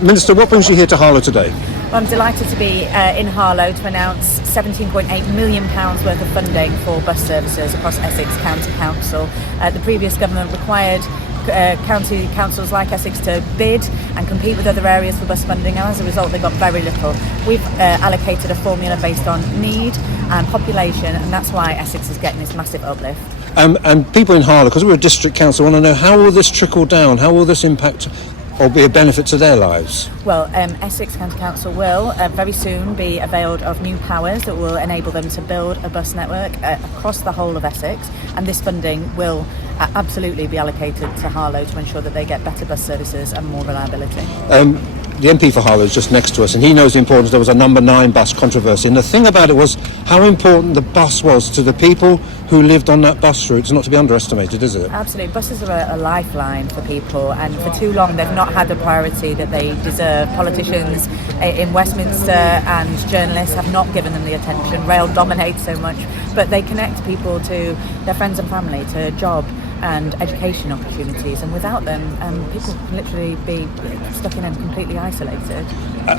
Minister, what brings you here to Harlow today? Well, I'm delighted to be in Harlow to announce £17.8 million worth of funding for bus services across Essex County Council. The previous government required county councils like Essex to bid and compete with other areas for bus funding, and as a result they got very little. We've allocated a formula based on need and population, and that's why Essex is getting this massive uplift. And people in Harlow, because we're a district council, want to know, how will this trickle down? How will this impact or be a benefit to their lives? Well, Essex County Council will very soon be availed of new powers that will enable them to build a bus network across the whole of Essex, and this funding will absolutely be allocated to Harlow to ensure that they get better bus services and more reliability. The MP for Harlow is just next to us, and he knows the importance. There was a number 9 bus controversy, and the thing about it was how important the bus was to the people who lived on that bus route. It's not to be underestimated, is it? Absolutely. Buses are a lifeline for people, and for too long they've not had the priority that they deserve. Politicians in Westminster and journalists have not given them the attention. Rail dominates so much, but they connect people to their friends and family, to job and education opportunities, and without them people can literally be stuck in and completely isolated.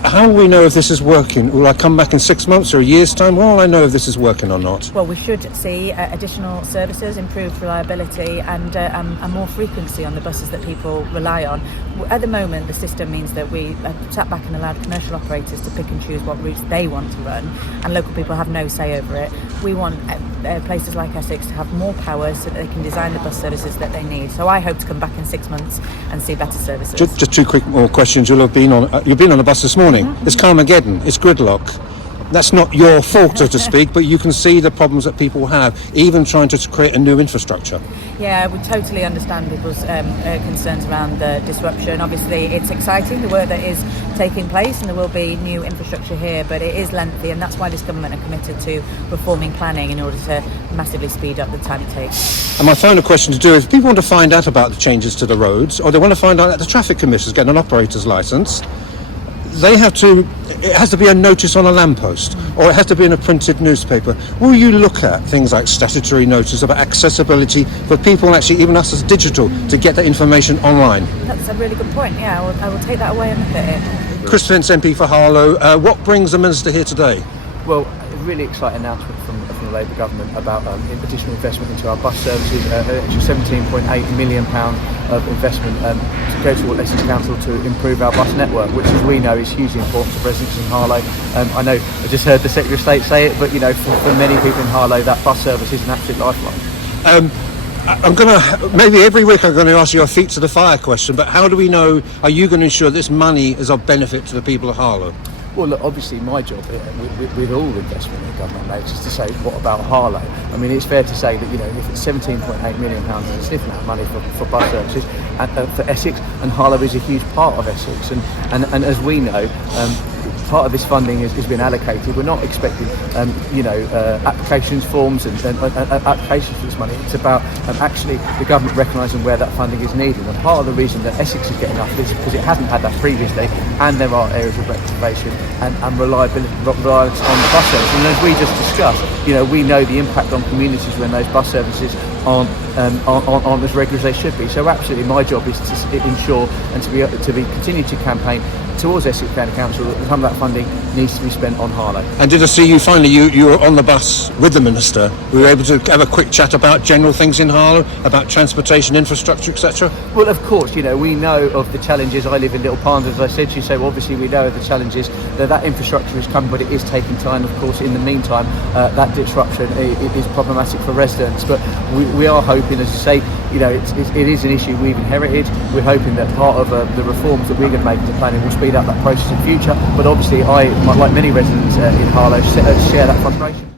How will we know if this is working? Will I come back in 6 months or a year's time? Well, will I know if this is working or not? Well, we should see additional services, improved reliability and more frequency on the buses that people rely on. At the moment, the system means that we sat back and allowed commercial operators to pick and choose what routes they want to run, and local people have no say over it. We want places like Essex to have more power so that they can design the bus services that they need. So I hope to come back in 6 months and see better services. Just 2 quick more questions. You've been on a bus this morning. Mm-hmm. It's Carmageddon. It's gridlock. That's not your fault, so to speak, but you can see the problems that people have, even trying to create a new infrastructure. Yeah, we totally understand people's concerns around the disruption. Obviously, it's exciting, the work that is taking place, and there will be new infrastructure here, but it is lengthy, and that's why this government are committed to reforming planning in order to massively speed up the time it takes. And my final question to do is, if people want to find out about the changes to the roads, or they want to find out that the traffic commissioners get an operator's licence, it has to be a notice on a lamppost, or it has to be in a printed newspaper. Will you look at things like statutory notice about accessibility for people, and actually even us as digital, to get that information online? That's a really good point. Yeah, I will take that away and look at it. Chris Vince, MP for Harlow. What brings the Minister here today? Well, a really exciting announcement from the Labour government about additional investment into our bus services, extra £17.8 million of investment to go to Essex Council to improve our bus network, which, as we know, is hugely important for residents in Harlow. I know I just heard the Secretary of State say it, but you know, for many people in Harlow, that bus service is an absolute lifeline. I'm going to, maybe every week I'm going to ask you a feet to the fire question, but how do we know, are you going to ensure this money is of benefit to the people of Harlow? Well, look, obviously my job with all investment in government makes is to say, what about Harlow? I mean, it's fair to say that, you know, if it's £17.8 million is a sniff amount of money for bus services and for Essex, and Harlow is a huge part of Essex, and as we know, part of this funding has been allocated. We're not expecting, applications forms and applications for this money. It's about actually the government recognising where that funding is needed. And part of the reason that Essex is getting up is because it hasn't had that previously, and there are areas of rectification and reliance on the bus service. And as we just discussed, you know, we know the impact on communities when those bus services aren't as regular as they should be. So absolutely, my job is to ensure and to be continue to campaign towards Essex County Council that some of that funding needs to be spent on Harlow. And did I see you finally, you were on the bus with the Minister? We were able to have a quick chat about general things in Harlow, about transportation, infrastructure, etc.? Well, of course, you know, we know of the challenges. I live in Little Ponds, as I said to you, so obviously we know of the challenges. That infrastructure is coming, but it is taking time. Of course, in the meantime, that disruption is problematic for residents. But we are hoping, as you say, you know, it is an issue we've inherited. We're hoping that part of the reforms that we're going to make into planning will speed up that process in future. But obviously, I, like many residents in Harlow, share that frustration.